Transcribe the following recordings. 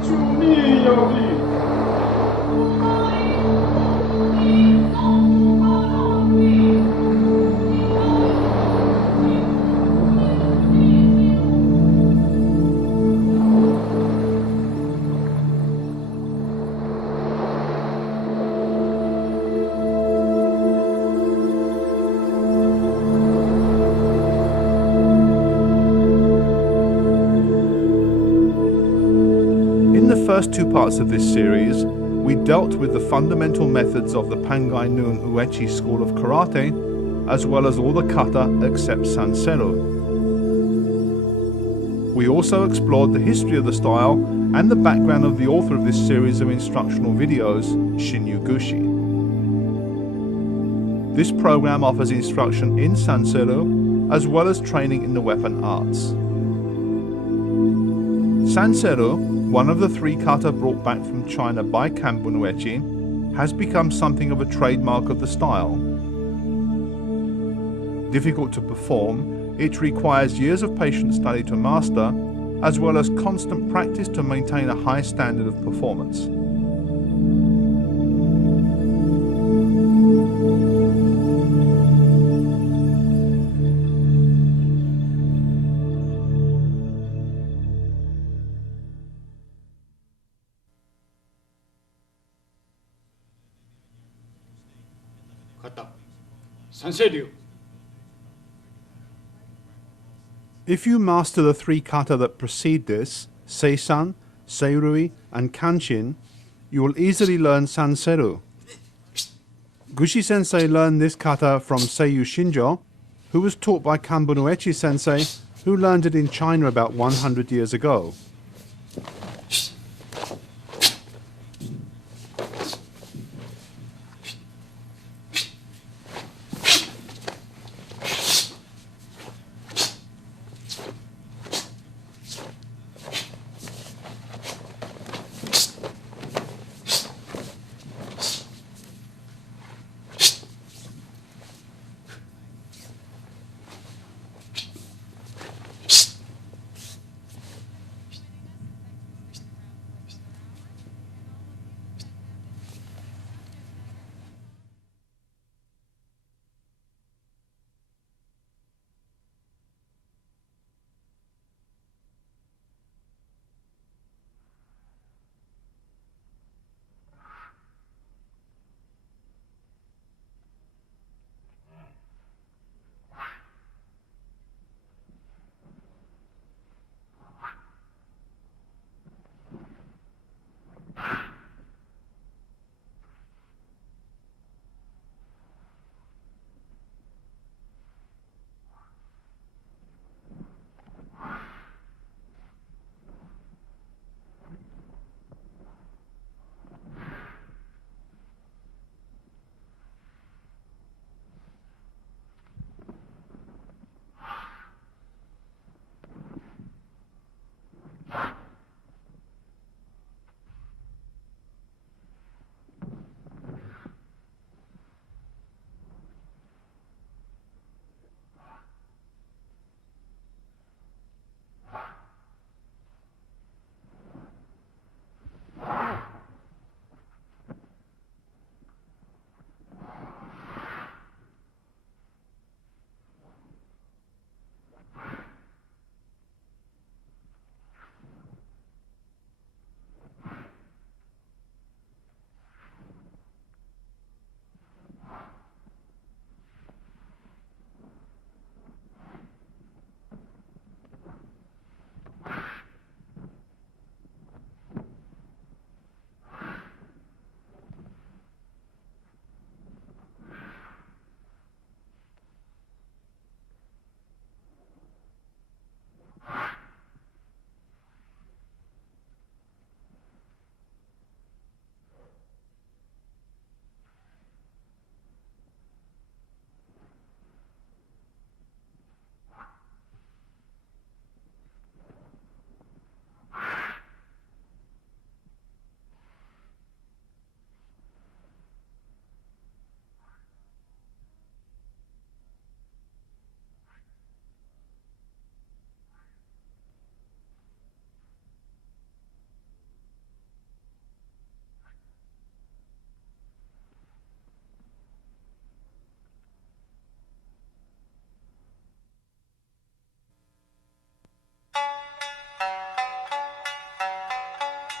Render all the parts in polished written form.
出力有力。In the first two parts of this series, we dealt with the fundamental methods of the Pangai Noon Uechi school of karate, as well as all the kata except Sanseru. We also explored the history of the style and the background of the author of this series of instructional videos, Shin-Gushi. This program offers instruction in Sanseru, as well as training in the weapon arts. Sanseru, one of the three kata brought back from China by Kanbun Uechi, has become something of a trademark of the style. Difficult to perform, it requires years of patient study to master, as well as constant practice to maintain a high standard of performance. If you master the three kata that precede this, Seisan, Seirui, and Kanshin, you will easily learn Sanseru. Gushi-sensei learned this kata from Seiyu Shinjo, who was taught by Kanbun Uechi-sensei, who learned it in China about 100 years ago.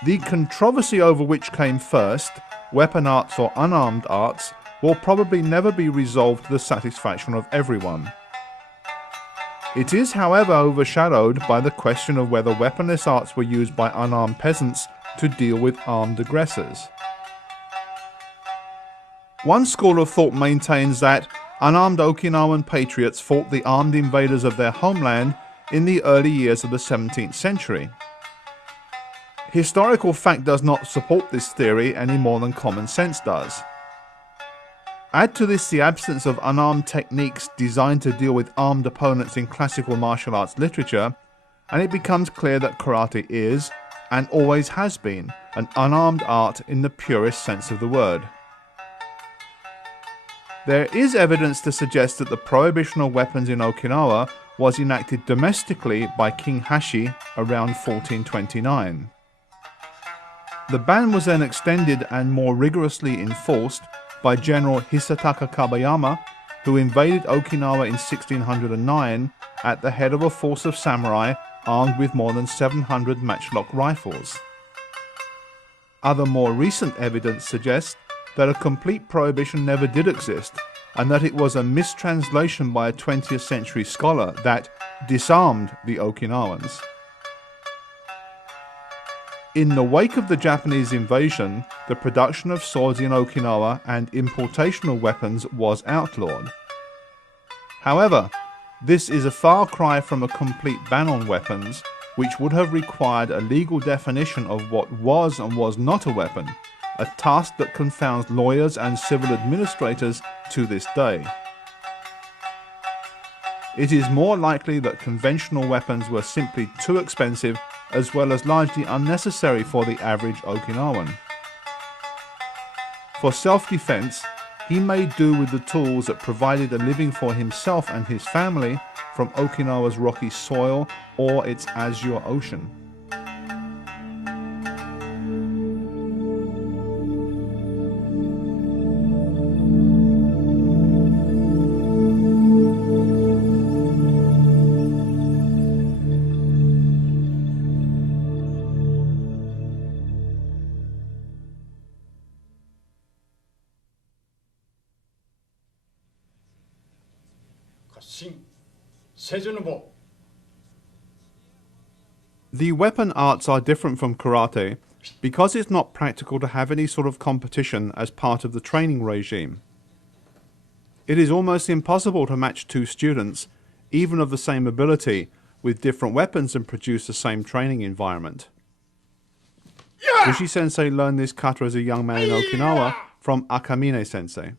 The controversy over which came first, weapon arts or unarmed arts, will probably never be resolved to the satisfaction of everyone. It is, however, overshadowed by the question of whether weaponless arts were used by unarmed peasants to deal with armed aggressors. One school of thought maintains that unarmed Okinawan patriots fought the armed invaders of their homeland in the early years of the 17th century. Historical fact does not support this theory any more than common sense does. Add to this the absence of unarmed techniques designed to deal with armed opponents in classical martial arts literature, and it becomes clear that karate is, and always has been, an unarmed art in the purest sense of the word. There is evidence to suggest that the prohibition of weapons in Okinawa was enacted domestically by King Hashi around 1429. The ban was then extended and more rigorously enforced by General Hisataka Kabayama, who invaded Okinawa in 1609 at the head of a force of samurai armed with more than 700 matchlock rifles. Other more recent evidence suggests that a complete prohibition never did exist, and that it was a mistranslation by a 20th century scholar that disarmed the Okinawans. In the wake of the Japanese invasion, the production of swords in Okinawa and importation of weapons was outlawed. However, this is a far cry from a complete ban on weapons, which would have required a legal definition of what was and was not a weapon, a task that confounds lawyers and civil administrators to this day. It is more likely that conventional weapons were simply too expensive as well as largely unnecessary for the average Okinawan. For self-defense, he made do with the tools that provided a living for himself and his family from Okinawa's rocky soil or its azure ocean. The weapon arts are different from karate because it's not practical to have any sort of competition as part of the training regime. It is almost impossible to match two students, even of the same ability, with different weapons and produce the same training environment. Ushi-sensei learned this kata as a young man in Okinawa from Akamine-sensei.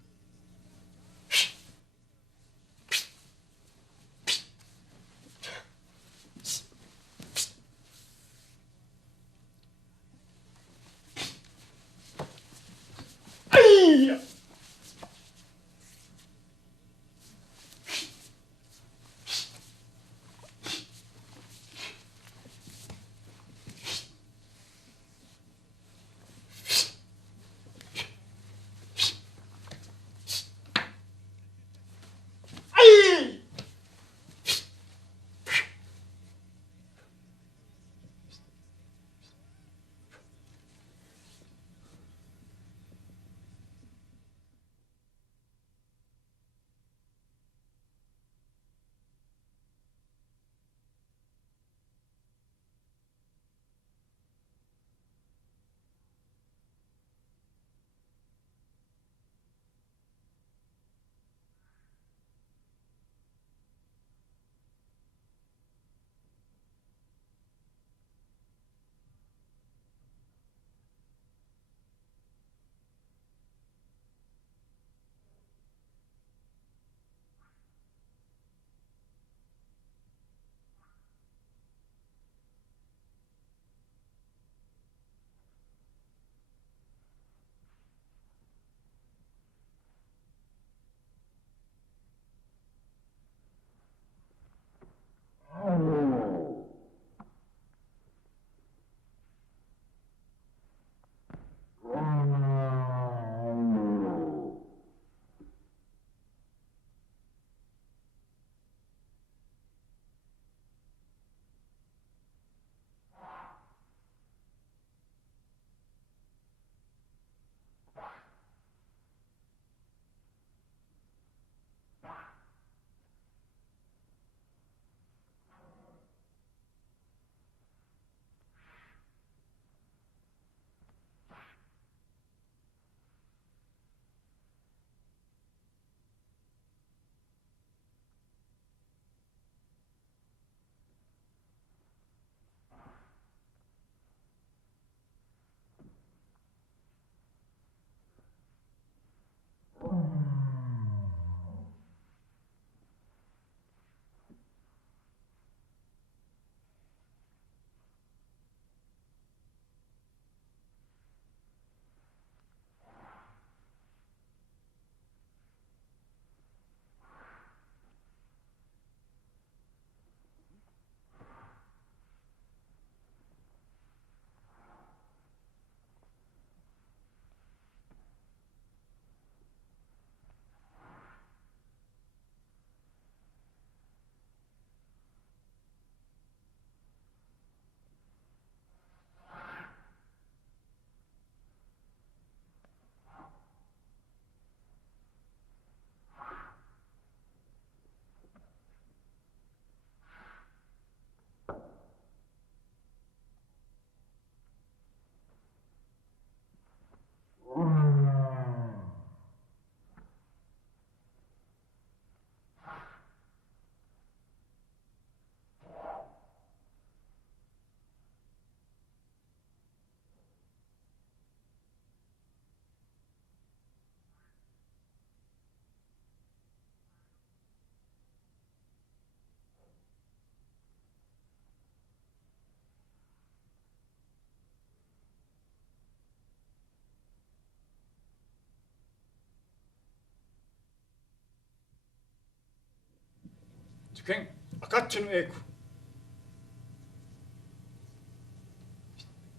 Ken, akatsun eku.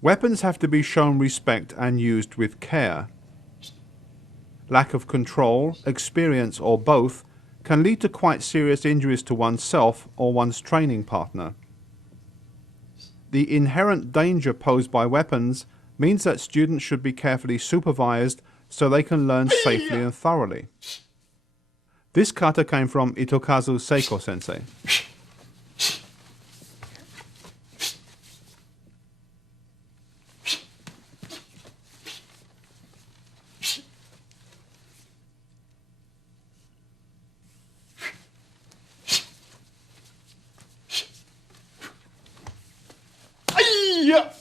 Weapons have to be shown respect and used with care. Lack of control, experience, or both can lead to quite serious injuries to oneself or one's training partner. The inherent danger posed by weapons means that students should be carefully supervised so they can learn safely and thoroughly. This kata came from Itokazu Seiko sensei. Ayya!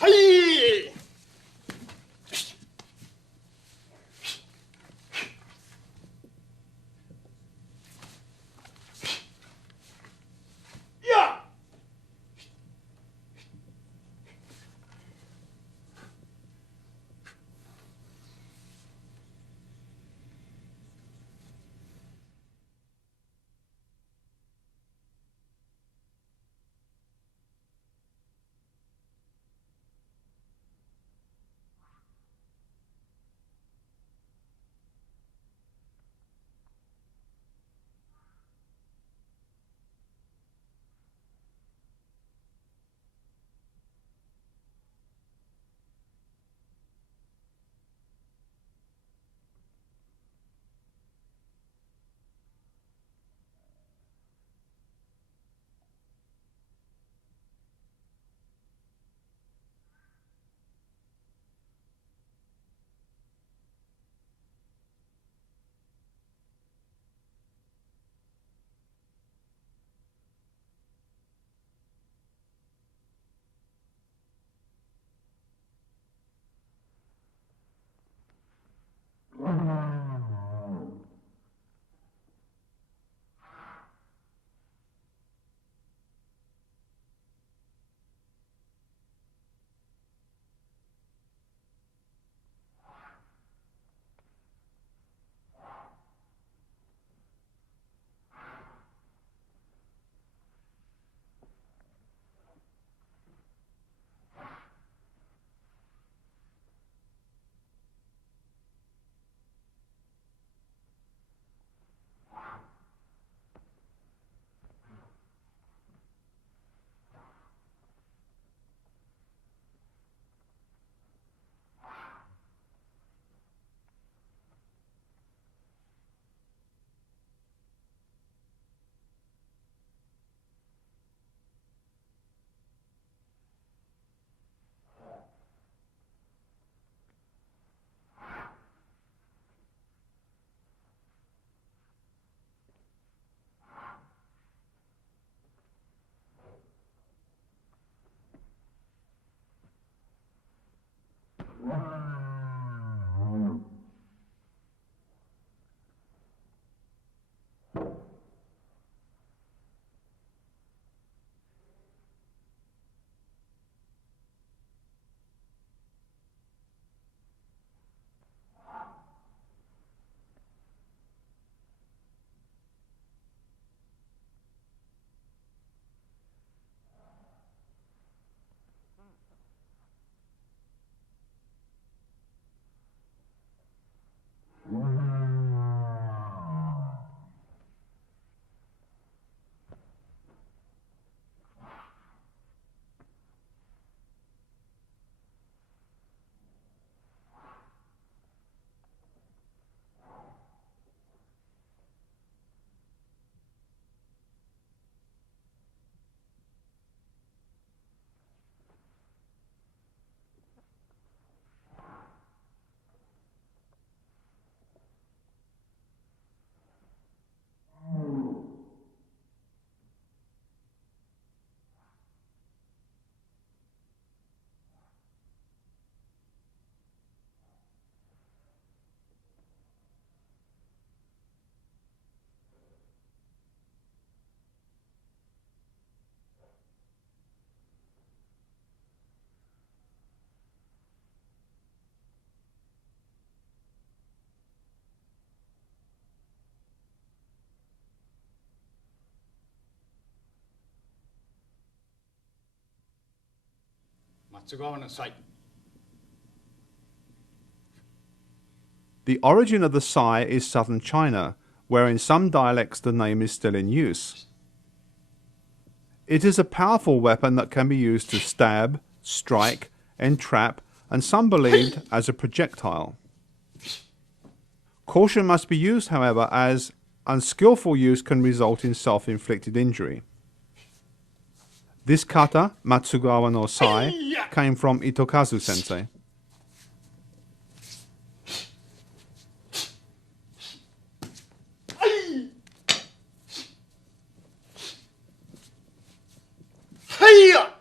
Hayya! Matsugawa no sai. The origin of the sai is southern China, where in some dialects the name is still in use. It is a powerful weapon that can be used to stab, strike, entrap, and some believed as a projectile. Caution must be used, however, as unskillful use can result in self-inflicted injury. This kata, Matsugawa no sai, came from Itokazu sensei. Hiya!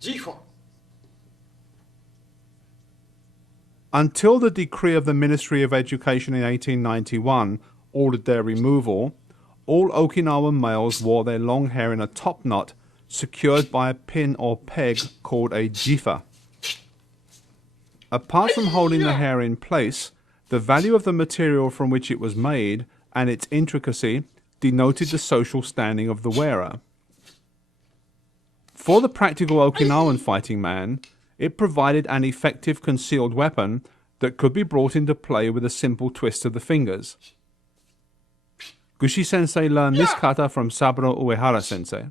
Jihon. Until the decree of the Ministry of Education in 1891 ordered their removal, all Okinawan males wore their long hair in a top knot secured by a pin or peg called a jifa. Apart from holding the hair in place, the value of the material from which it was made and its intricacy denoted the social standing of the wearer. For the practical Okinawan fighting man, it provided an effective concealed weapon that could be brought into play with a simple twist of the fingers. Gushi sensei learned this kata from Saburo Uehara sensei.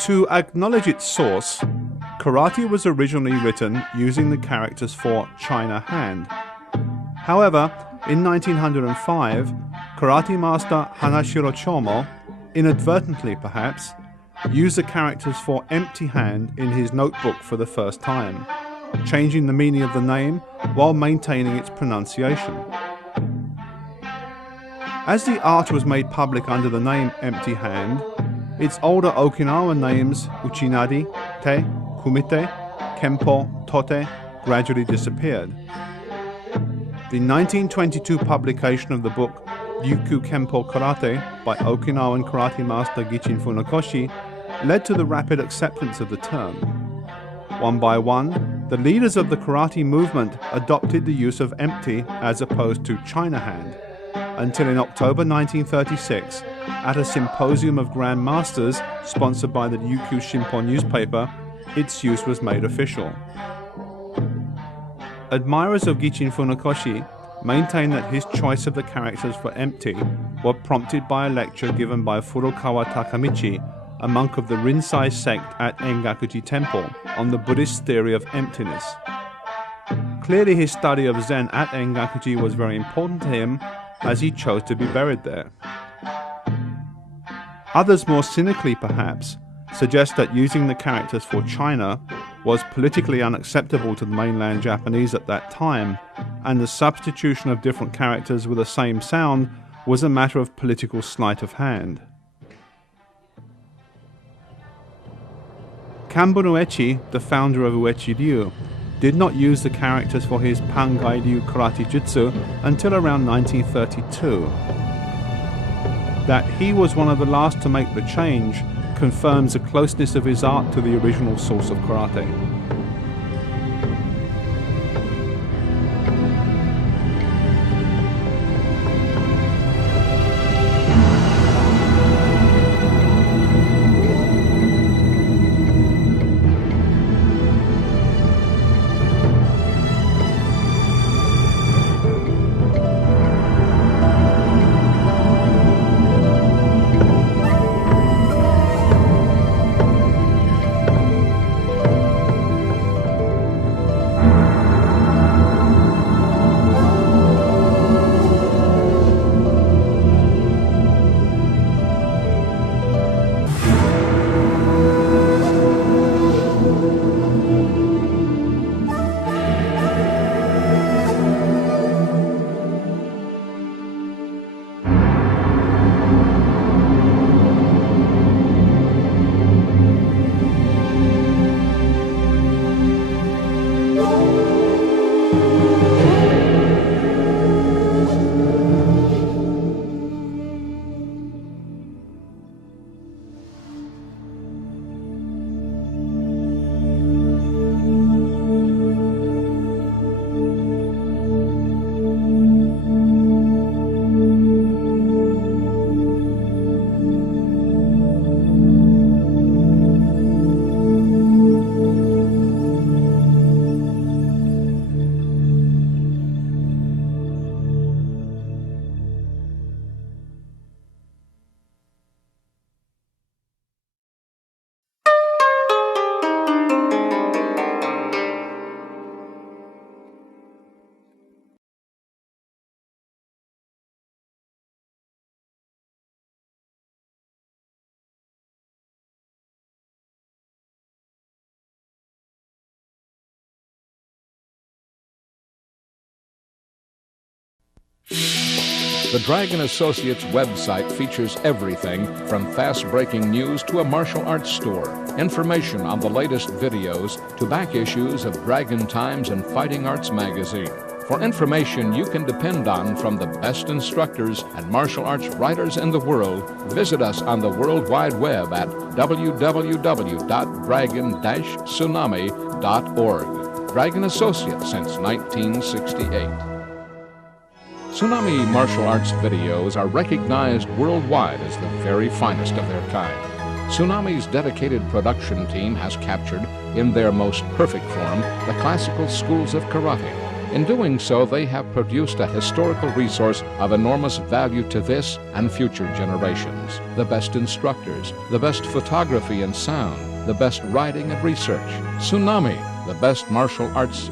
To acknowledge its source, karate was originally written using the characters for China hand. However, in 1905, karate master Hanashiro Chomo, inadvertently perhaps, used the characters for empty hand in his notebook for the first time, changing the meaning of the name while maintaining its pronunciation. As the art was made public under the name Empty Hand, its older Okinawan names Uchinari, Te, Kumite, Kempo, Tote gradually disappeared. The 1922 publication of the book Ryukyu Kempo Karate by Okinawan karate master Gichin Funakoshi led to the rapid acceptance of the term. One by one, the leaders of the karate movement adopted the use of empty as opposed to China hand, until in October 1936, at a symposium of Grand Masters sponsored by the Ryukyu Shinpo newspaper, its use was made official. Admirers of Gichin Funakoshi maintain that his choice of the characters for empty were prompted by a lecture given by Furukawa Takamichi, a monk of the Rinzai sect at Engakuji Temple, on the Buddhist theory of emptiness. Clearly his study of Zen at Engakuji was very important to him, as he chose to be buried there. Others, more cynically perhaps, suggest that using the characters for China was politically unacceptable to the mainland Japanese at that time, and the substitution of different characters with the same sound was a matter of political sleight of hand. Kanbun Uechi, the founder of Uechi-ryu, did not use the characters for his Pangai-ryu karate jutsu until around 1932. That he was one of the last to make the change confirms the closeness of his art to the original source of karate. The Dragon Associates website features everything from fast-breaking news to a martial arts store, information on the latest videos to back issues of Dragon Times and Fighting Arts magazine. For information you can depend on from the best instructors and martial arts writers in the world, visit us on the World Wide Web at www.dragon-tsunami.org. Dragon Associates since 1968. Tsunami martial arts videos are recognized worldwide as the very finest of their kind. Tsunami's dedicated production team has captured, in their most perfect form, the classical schools of karate, In doing so, they have produced a historical resource of enormous value to this and future generations. The best instructors, the best photography and sound, the best writing and research. Tsunami, the best martial arts